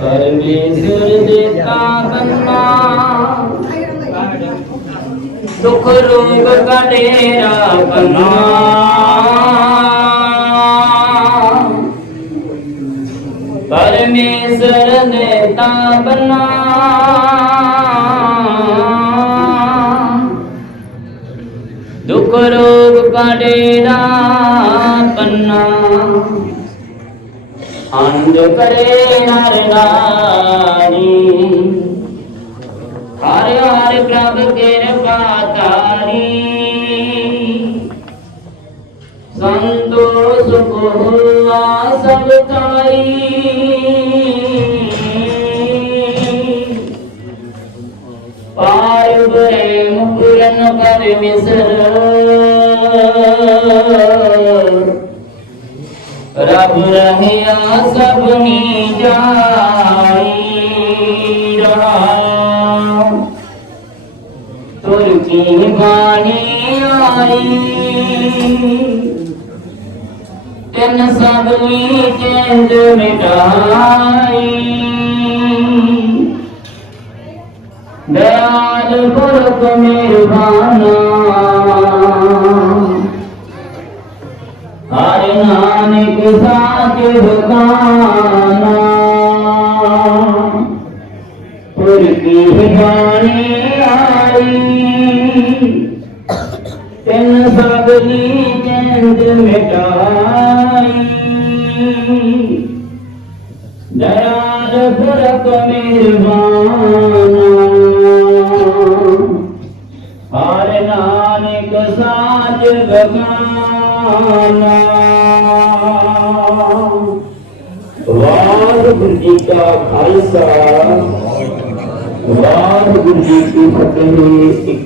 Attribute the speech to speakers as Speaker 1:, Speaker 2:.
Speaker 1: ਪਰਮੇਸ਼ਰ ਦੇਤਾ ਬੰਨਾ ਦੁਖ ਰੋਗ ਕਡੇਰਾ ਬੰਨਾ ਪਰਮੇਸ਼ਰ ਦੇਤਾ ਬੰਨਾ ਦੁਖ ਰੋਗ ਕਡੇਰਾ ਬੰਨਾ ਅੰਧ ਕਰੇ ਨਰ ਨਾਰੀ ਹਰਿ ਹਰਿ ਪ੍ਰਭ ਕਿਰਪਾ ਤਾਰੀ ਸੰਤੋਖ ਹੋਆ ਸਭ ਤਾਈ ਪਾਰ ਬਰੇ ਮੁਕਰਨ ਕਰ ਮਿਸਰ। ਰਬ ਰਹਿਆ ਸਭਨੀ ਜਾਈ ਰਹਾਉ ਤੁਰ ਕੀ ਬਾਣੀ ਆਈ? ਤਿੰਨ ਸਭਨੀ ਚੰਦ ਮਿਟਾਈ। ਦਇਆਲ ਪੁਰਖ ਮਿਹਰਬਾਨਾ। ਨਾਨਕ ਸਾਚ ਬਖਾਨਾ ਪੁਰ ਕੀ ਬਾਣੀ ਆਈ। ਤਿੰਨ ਸਗਲੀ ਜੰਦ ਮਿਟਾਈ। ਦਇਆਲ ਪੁਰਖ ਮਿਹਰਬਾਨਾ ਹਰਿ ਨਾਨਕ ਸਾਚ ਬਖਾਨਾ ਵਾਹਿਗੁਰੂ ਜੀ ਕਾ ਖਾਲਸਾ ਵਾਹਿਗੁਰੂ ਜੀ ਕੀ ਫਤਿਹ ਇੱਕ